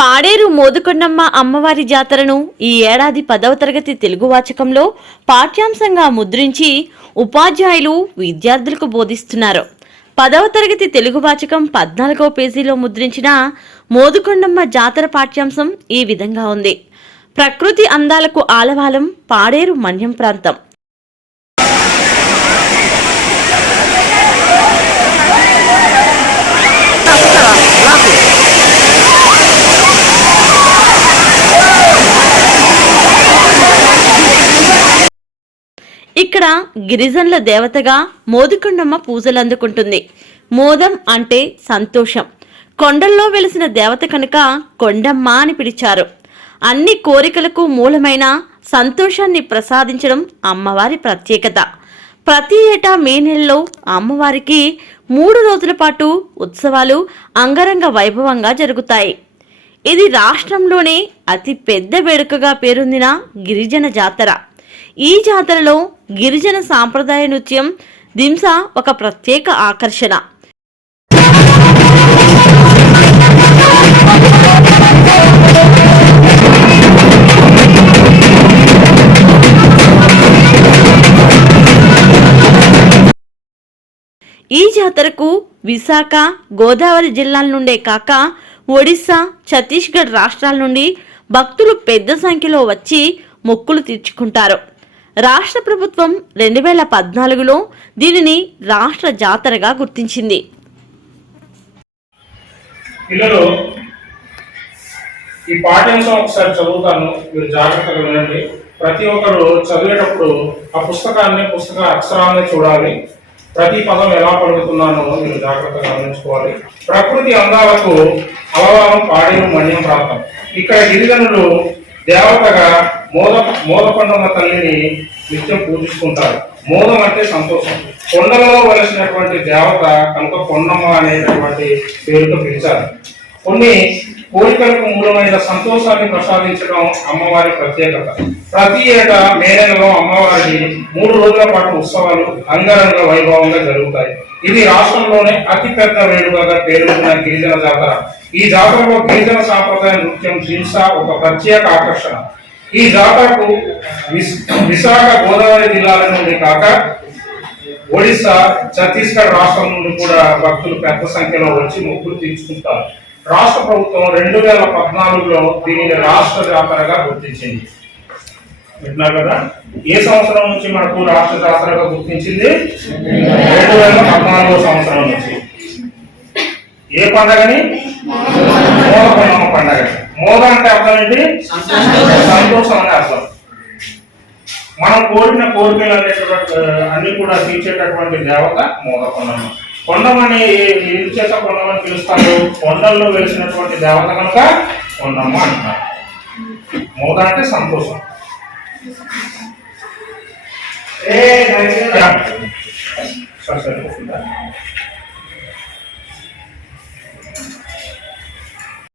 పాడేరు మోదుకొండమ్మ అమ్మవారి జాతరను ఈ ఏడాది పదవ తరగతి తెలుగు వాచకంలో పాఠ్యాంశంగా ముద్రించి ఉపాధ్యాయులు విద్యార్థులకు బోధిస్తున్నారు. పదవ తరగతి తెలుగు వాచకం పద్నాలుగవ పేజీలో ముద్రించిన మోదుకొండమ్మ జాతర పాఠ్యాంశం ఈ విధంగా ఉంది. ప్రకృతి అందాలకు ఆలవాలం పాడేరు మన్యం ప్రాంతం. ఇక్కడ గిరిజనుల దేవతగా మోదుకొండమ్మ పూజలు అందుకుంటుంది మోదం అంటే సంతోషం. కొండల్లో వెలిసిన దేవత కనుక కొండమ్మ అని పిలిచారు. అన్ని కోరికలకు మూలమైన సంతోషాన్ని ప్రసాదించడం అమ్మవారి ప్రత్యేకత. ప్రతి ఏటా మే నెలలో అమ్మవారికి మూడు రోజుల పాటు ఉత్సవాలు అంగరంగ వైభవంగా జరుగుతాయి. ఇది రాష్ట్రంలోనే అతి పెద్ద వేడుకగా పేరొందిన గిరిజన జాతర. ఈ జాతరలో గిరిజన సాంప్రదాయ నృత్యం దింస ఒక ప్రత్యేక ఆకర్షణ. ఈ జాతరకు విశాఖ గోదావరి జిల్లాల నుండే కాక ఒడిశా ఛత్తీస్గఢ్ రాష్ట్రాల నుండి భక్తులు పెద్ద సంఖ్యలో వచ్చి మొక్కులు తీర్చుకుంటారు. రాష్ట్ర ప్రభుత్వం రెండు వేల పద్నాలుగులో దీనిని రాష్ట్ర జాతరగా గుర్తించింది. పిల్లలు ఈ పాఠ్యాంశం ఒకసారి చదువుతాను. మీరు జాగ్రత్తగా వినండి. ప్రతి ఒక్కరు చదివేటప్పుడు ఆ పుస్తకాన్ని పుస్తక అక్షరాన్ని చూడాలి. ప్రతి పదం ఎలా పలుకుతున్నానో మీరు జాగ్రత్తగా గమనించుకోవాలి. ప్రకృతి అందాలకు అలవారం పాడేరు మణ్యం ప్రాంతం ఇక్కడ గిరిజనులు దేవతగా మోద మోదకొండమ్మ తల్లిని నిత్యం పూజిస్తుంటారు. మోదం అంటే సంతోషం. కొండలలో వలసినటువంటి దేవత కనుక కొండమ్మ అనేటటువంటి పేరుతో పిలిచారు. కొన్ని కోరికలకు మూలమైన సంతోషాన్ని ప్రసాదించడం అమ్మవారి ప్రత్యేకత. ప్రతి ఏటా మే నెలలో అమ్మవారి మూడు రోజుల పాటు ఉత్సవాలు అంగరంగ వైభవంగా జరుగుతాయి. ఇది రాష్ట్రంలోనే అతి పెద్ద వేడుకగా పేరున్న గిరిజన జాతర. ఈ జాతరలో గిరిజన సాంప్రదాయ నృత్యం హింస ఒక ప్రత్యేక ఆకర్షణ. ఈ జాతరకు విశ్- విశాఖ గోదావరి జిల్లాల నుండి కాక ఒడిశా ఛత్తీస్గఢ్ రాష్ట్రం నుండి కూడా భక్తులు పెద్ద సంఖ్యలో వచ్చి మొక్కులు తీర్చుకుంటారు. రాష్ట్ర ప్రభుత్వం రెండు వేల పద్నాలుగులో దీనిని రాష్ట్ర జాతరగా గుర్తించింది. వింటున్నారు కదా? ఏ సంవత్సరం నుంచి మనకు రాష్ట్ర జాతరగా గుర్తించింది? రెండు వేల పద్నాలుగో సంవత్సరం నుంచి. ఏ పండగని? మోద పండగ మోద అంటే అర్థం ఏంటి? సంతోషం. అనే అర్థం. మనం కోరిన కోరికలు అనేటువంటి అన్ని కూడా తీర్చేటటువంటి దేవత మోద కొండమ్మ. కొండమని చేత కొండమని పిలుస్తారు కొండల్లో వెలిసినటువంటి దేవత కనుక కొండమ్మ అంటారు. మోద అంటే సంతోషం. సరే, సరే, ఓకేనా?